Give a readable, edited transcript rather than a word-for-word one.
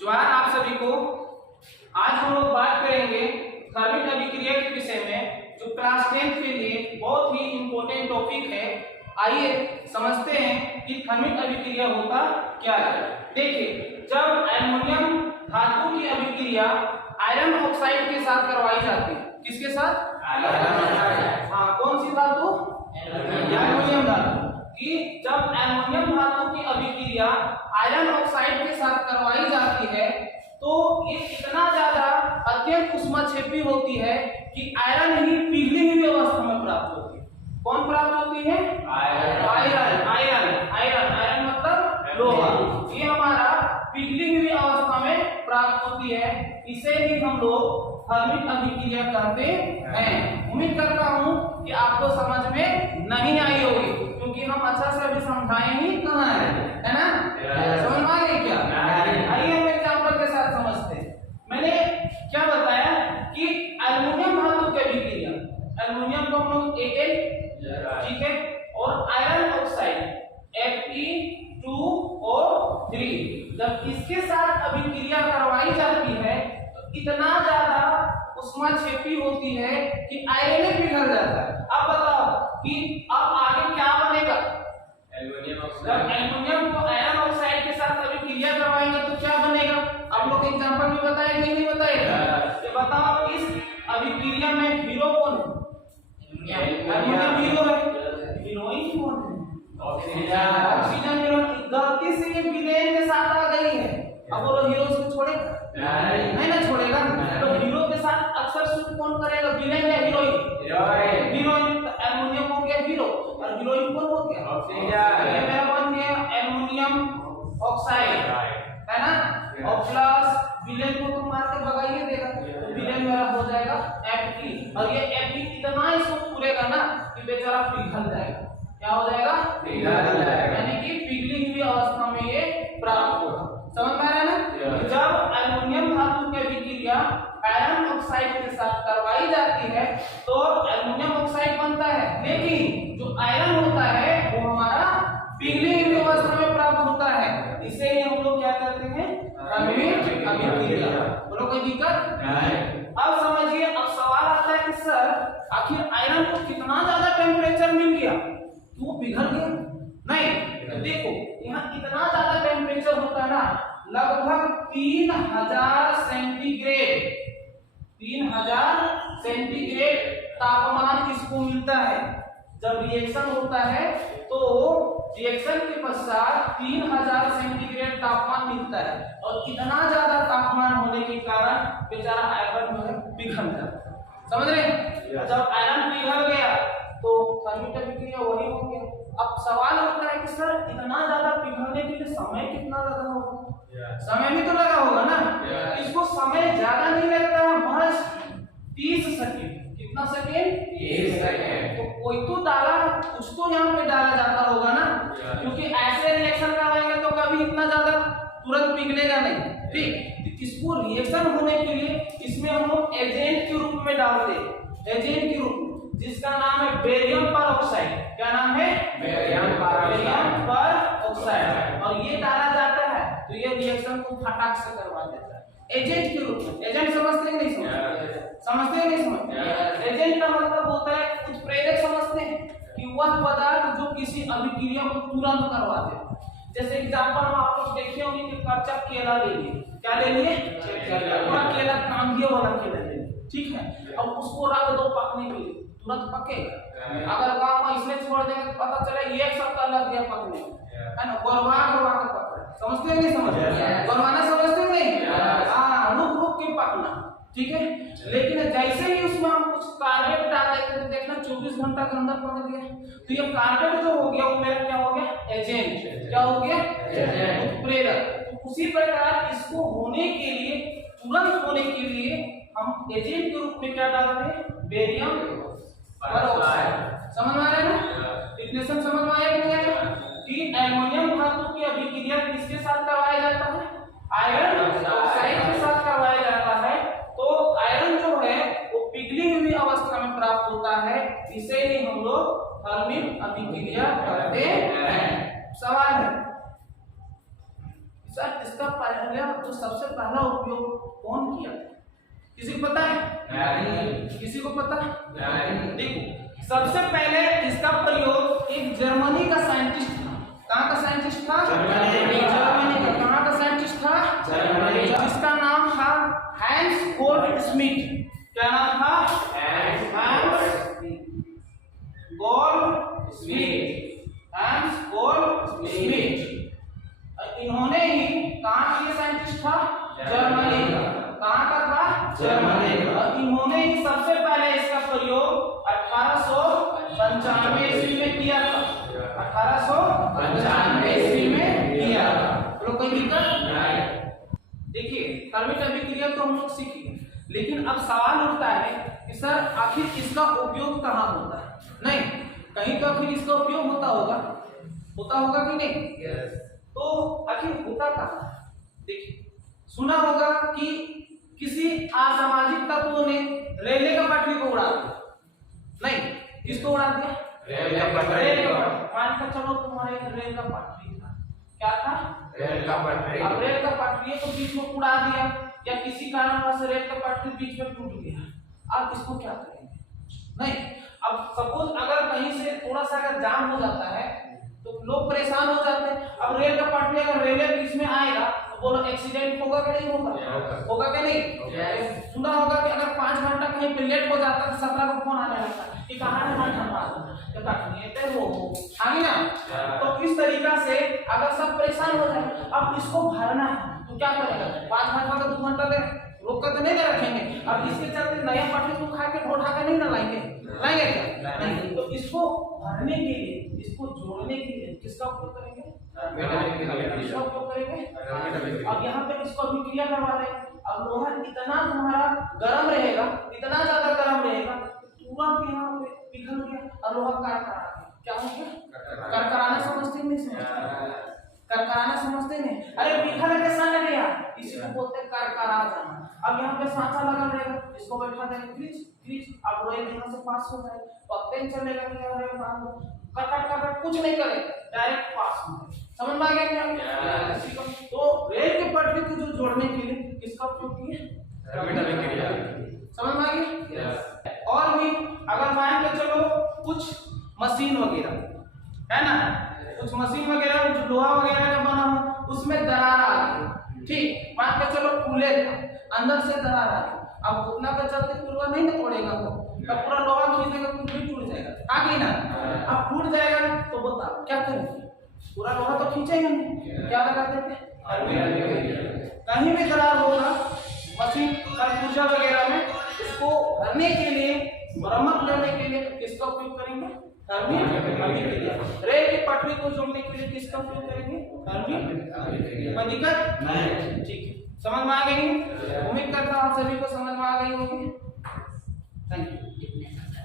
जवान आप सभी को। आज हम लोग बात करेंगे थर्मिक अभिक्रिया के विषय में, जो क्लास 10 के लिए बहुत ही इंपॉर्टेंट टॉपिक है। आइए समझते हैं कि थर्मिक अभिक्रिया होता क्या है। देखिए, जब एल्युमिनियम धातु की अभिक्रिया आयरन ऑक्साइड के साथ करवाई जाती है, किसके साथ? हाँ, कौन सी धातु? एल्युमिनियम धातु कि जब एल्युमिनियम धातु की अभिक्रिया आयरन ऑक्साइड के साथ करवाई जाती है तो ये इतना ज्यादा अत्यंत उष्माक्षेपी होती है कि आयरन ही पिघली हुई अवस्था में प्राप्त होती है। कौन प्राप्त होती है? आयरन। आयरन मतलब लोहा। ये हमारा पिघली हुई अवस्था में प्राप्त होती है। इसे ही हम लोग थर्मिक अभिक्रिया कहते हैं। उम्मीद करता हूँ कि आपको समझ में नहीं आई होगी, क्योंकि हम अच्छा से अभी समझाए ही कहाँ है ना? समझ में आ गई क्या? आइए हम एग्जाम्पल के साथ समझते हैं। मैंने क्या बताया कि एल्युमिनियम धातु की अभिक्रिया, एल्युमिनियम को हम लोग Al, ठीक है, और आयरन ऑक्साइड Fe2O3, जब इसके साथ अभिक्रिया करवाई जाती है तो इतना ज्यादा उष्माक्षेपी होती है कि आयरन पिघल जाता है। अब बताओ कि अब आगे क्या बनेगा? एल्युमिनियम जब एल्युमिनियम को आयरन ऑक्साइड के साथ अभिक्रिया करवाएंगे तो क्या बनेगा? आप लोग एग्जांपल में बताएगा कि नहीं बताएगा? ये बताओ, इस अभिक्रिया में हीरो कौन है? एल्युमिनियम हीरो है। हीरोइन कौन है? Oxygen hero. गलती से ये विलेन के साथ आ गई है। अब बोलो, हीरो से छोड़ेगा? नहीं ना छोड़ेगा। तो हीरो के साथ अक्सर सूट कौन करेगा? विलेन या हीरोइन? हीरोइन। तो एल्युमिनियम हो गया हीरो और हीरोइन कौन हो गया? ऑक्सीजन। ये मेरा बन गया एल्युमिनियम ऑक्साइड, है ना? और प्लस विलेन को तो मार के भगाइए देगा, तो विलेन मेरा हो जाएगा Fe। और ये Fe इतना इसको पूरेगा ना कि बेचारा पिघल जाएगा। क्या हो जाएगा? पिघल जाएगा, यानी कि पिघली हुई अवस्था में ये प्राप्त होगा। समझ में आ रहा है ना? जब एल्युमिनियम धातु की अभिक्रिया आयरन ऑक्साइड के साथ करवाई जाती है तो एल्युमिनियम ऑक्साइड बनता है, लेकिन जो आयरन होता है वो हमारा पिघली हुई अवस्था में प्राप्त होता है। इसे ही हम लोग क्या कहते हैं? थर्मिक अभिक्रिया। बोलो, कोई दिक्कत नहीं? अब समझिए, अब सवाल आता है कि सर आखिर आयरन को कितना ज्यादा टेम्परेचर मिल गया कि वो पिघल गया? नहीं, तो देखो यहाँ इतना ज्यादा टेम्परेचर होता है ना, लगभग 3000 सेंटीग्रेड, 3000 सेंटीग्रेड तापमान इसको मिलता है। जब रिएक्शन होता है तो रिएक्शन के पश्चात 3000 सेंटीग्रेड तापमान मिलता है, और इतना ज्यादा तापमान होने के कारण बेचारा आयरन जो है पिघल जाता है। समझ रहे? जब आयरन पिघल गया तो थर्मिक अभिक्रिया वही हो गया। अब सवाल उठता है कि सर इतना ज्यादा पिघलने के लिए समय कितना लगा होगा? समय भी तो लगा होगा ना? इसको समय ज्यादा नहीं लगता है, महज 30 सेकंड। कितना सेकंड? 30 सेकंड। तो कोई तो डाला, कुछ तो यहाँ पे डाला जाता होगा ना, क्योंकि ऐसे रिएक्शन करवाएंगे तो कभी इतना ज्यादा तुरंत पिघलेगा नहीं। ठीक, इसको रिएक्शन होने के लिए इसमें हम लोग एजेंट के रूप में डालते हैं, एजेंट के रूप, जिसका नाम है बेरियम परऑक्साइड। क्या नाम है? Barium peroxide. और ये डाला जाता है तो ये रिएक्शन को फटाक से करवा देता है एजेंट के रूप में। एजेंट समझते हैं नहीं समझते? समझते हैं नहीं समझते? एजेंट का मतलब होता है उत्प्रेरक। समझते हैं कि वह पदार्थ जो किसी अभिक्रिया को तुरंत करवा देता है। जैसे एग्जांपल में आप लोग देखे होंगे कि कच्चा केला ले लिए। क्या ले लिए? केला, कांगिया वाला केला ले लिए, ठीक है। अब उसको रख दो पकने के लिए, तुरंत पकेगा। अगर गांव में इसमें छोड़ देंगे तो पता चले 1 सप्ताह लग गया पकने, है ना? गौरवा के पकड़े। समझते हैं नहीं समझते? गौरवाना समझते नहीं? हाँ, रुक के पकना, ठीक है। लेकिन जैसे ही उसमें हम कुछ कार्बेट डाल देते तो देखना 24 घंटा के अंदर पक गया। तो ये कार्बेट जो हो गया वो मेरा क्या हो गया? एजेंट। क्या हो गया? उत्प्रेरक। तो उसी प्रकार इसको होने के लिए, तुरंत होने के लिए हम एजेंट के रूप में क्या डालते हैं? Barium peroxide. समझ में आ रहा है ना? डिफिनेशन समझ में आया कि नहीं? कि एल्युमिनियम धातु की अभिक्रिया किसके साथ करवाया जाता है? आयरन ऑक्साइड के साथ करवाया जाता है। तो आयरन जो है वो पिघली हुई अवस्था में प्राप्त होता है। इसे ही हम लोग थर्मिक अभिक्रिया कहते हैं। सवाल है, सर इसका पहला तो सबसे पहला उपयोग कौन किया था? किसी को पता है? नहीं। किसी को पता? नहीं। देखो सबसे पहले इसका प्रयोग एक जर्मनी का साइंटिस्ट था। कहाँ का साइंटिस्ट था? जर्मनी का। कहाँ का साइंटिस्ट था? जर्मनी। जिसका नाम था हैंस गोल्डस्मिथ। क्या नाम था? Hans Goldsmith. इन्होंने ही कहाँ के साइंटिस्ट था? जर्मनी का। कहाँ का था? जर्मनी का। इन्होंने ही सबसे पहले इसका प्रयोग 1895 ईस्वी में किया था। 1895 ईस्वी में किया था। तो कोई दिक्कत नहीं। देखिए कर्मिक अभिक्रिया तो हम लोग सीख लिए, लेकिन अब सवाल उठता है कि सर आखिर इसका उपयोग कहाँ होता है? नहीं, कहीं तो आखिर इसका उपयोग होता होगा कि नहीं? तो आखिर होता कहाँ? देखिए सुना होगा कि किसी असामाजिक तत्वों ने रेलवे का पटरी को उड़ा दिया। नहीं, किसको उड़ा दिया? रेल का पटरी। मान के चलो तुम्हारे रेल का पटरी था। क्या था? रेल का पटरी। अब रेल का पटरी को बीच में उड़ा दिया या किसी कारणवश रेल का पटरी बीच में टूट गया। अब इसको क्या करेंगे? नहीं, अब सपोज अगर कहीं से थोड़ा सा अगर जाम हो जाता है तो लोग परेशान हो जाते हैं। अब रेल का पटरी अगर रेलवे बीच में आएगा तो बोलो एक्सीडेंट होगा कि नहीं होगा? होगा कि नहीं? सुना होगा कि अगर 5 घंटा कहीं पे लेट हो जाता तो सबका को फोन आने लगता है कि कहाँ है तो काटनी वो आगे ना। तो इस तरीका से अगर सब परेशान हो जाए, अब इसको भरना है तो क्या करेगा? 5 घंटा का 2 घंटा दे रोक कर तो नहीं रखेंगे। अब इसके चलते नया पटरी को खा के उठा के नहीं ना लाएंगे क्या? नहीं। तो इसको भरने के लिए, इसको जोड़ने के लिए किसका उपयोग करेंगे? किसका उपयोग करेंगे? अब यहाँ पे इसको अभिक्रिया करवा रहे हैं। अब लोहा इतना तुम्हारा गर्म रहेगा, इतना ज्यादा गर्म रहेगा तुरंत यहाँ पे पिघल गया और लोहा करकरा गया। क्या हो गया? करकराना समझते नहीं? करकराना समझते नहीं? अरे पिघल के साथ गया, इसी को बोलते हैं करकरा जाना। अब यहाँ पे सांचा लगा रहेगा, इसको बैठा देंगे क्रीच, अब रोए यहाँ से पास हो जाए, पत्ते चलेगा कट कुछ नहीं करे, डायरेक्ट पास हो जाए। समझ में आ गया क्या? तो रेल के पटरी को जो जोड़ने के लिए किसका उपयोग किया? समझ में आ गया? और भी अगर मान के चलो कुछ मशीन वगैरह है ना, कुछ मशीन वगैरह जो लोहा वगैरह का बना हो उसमें दरार आ गई, ठीक, मान के चलो खुले अंदर से दरार आ गई। अब उतना का चलते पूरा नहीं ना तोड़ेगा वो, तब पूरा लोहा खींचेगा तो भी टूट जाएगा। आगे ना अब टूट जाएगा तो बताओ क्या करेंगे? पूरा लोहा तो खींचेगा नहीं, क्या लगाते थे? कहीं भी दरार होगा मशीन पूजा वगैरह में, इसको भरने के लिए, मरम्मत करने के लिए किसका उपयोग करेंगे? रेल की पटरी को जोड़ने के लिए किसका उपयोग करेंगे? कोई दिक्कत नहीं? ठीक है, समझ में आ गई? उम्मीद करता हूँ आप सभी को समझ में आ गई होगी। Thank you.